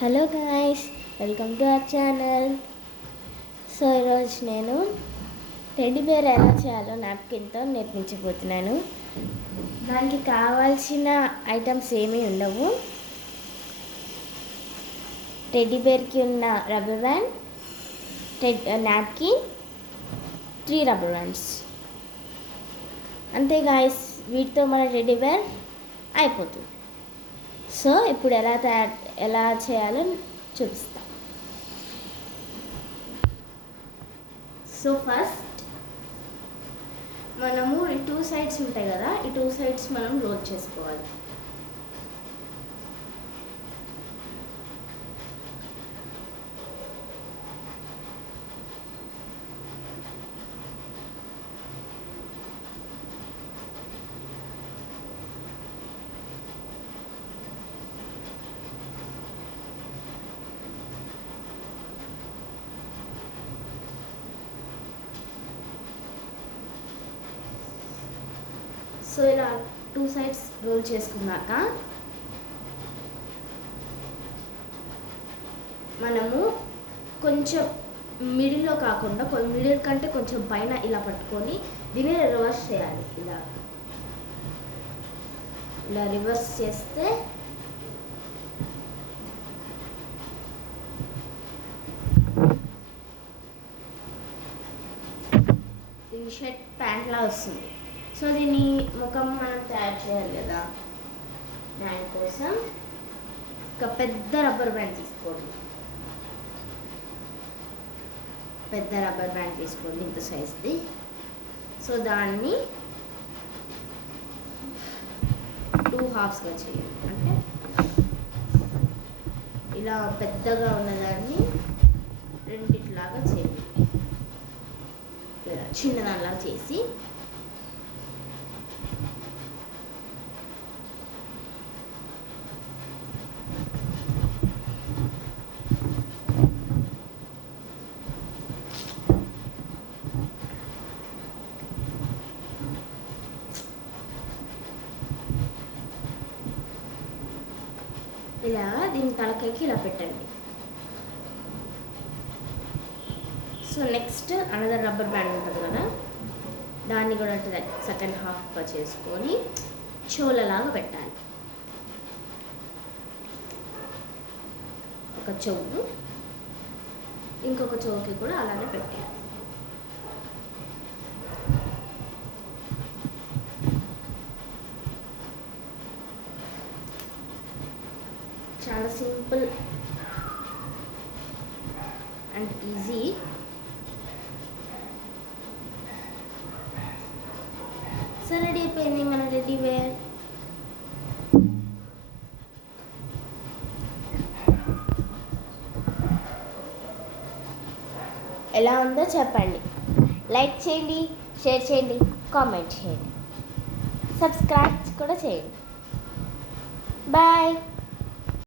Hello guys, welcome to our channel. So ఈరోజు నేను teddy bear ఎలా చేయాలో నాప్కిన్తో నేర్పించబోతున్నాను. దానికి కావాల్సిన ఐటమ్స్ ఏమీ ఉండవు. టెడ్డీ బేర్కి ఉన్న rubber band, napkin, 3 rubber bands అంతే గాయ్స్. వీటితో మన టెడ్డీ బేర్ అయిపోతుంది. సో ఇప్పుడు ఎలా చేయాలో చూపిస్తా. సో ఫస్ట్ మనము ఈ 2 సైడ్స్ ఉంటాయి కదా, ఈ 2 సైడ్స్ మనం రోల్ చేసుకోవాలి. సో ఇలా 2 సైడ్స్ రోల్ చేసుకున్నాక మనము కొంచెం మిడిల్లో కాకుండా మిడిల్ కంటే కొంచెం పైన ఇలా పట్టుకొని దీన్ని రివర్స్ చేయాలి. ఇలా రివర్స్ చేస్తే దీని షర్ట్ ప్యాంట్లా వస్తుంది. సో దీన్ని ముఖం మనం తయారు చేయాలి కదా, దానికోసం ఒక పెద్ద రబ్బర్ బ్యాండ్ తీసుకోండి. ఇంత సైజ్ది. సో దాన్ని 2 హాఫ్స్గా చేయండి. అంటే ఇలా పెద్దగా ఉన్నదాన్ని రెండిట్లాగా చేయండి. చిన్నదానిలాగా చేసి ఇలా దీని తలకాయకి ఇలా పెట్టండి. So next another rubber band ఉంటుంది కదా, దాన్ని కూడా సెకండ్ హాఫ్గా చేసుకొని చెవులలాగా పెట్టాలి. ఒక చెవు, ఇంకొక చెవుకి కూడా అలానే పెట్టాలి. చాలా simple and easy. So ready అయిపోయింది మన టెడ్డీ బేర్. ఎలా ఉందో చెప్పండి. లైక్ చేయండి, షేర్ చేయండి, కామెంట్ చేయండి, సబ్స్క్రైబ్ కూడా చేయండి. బాయ్.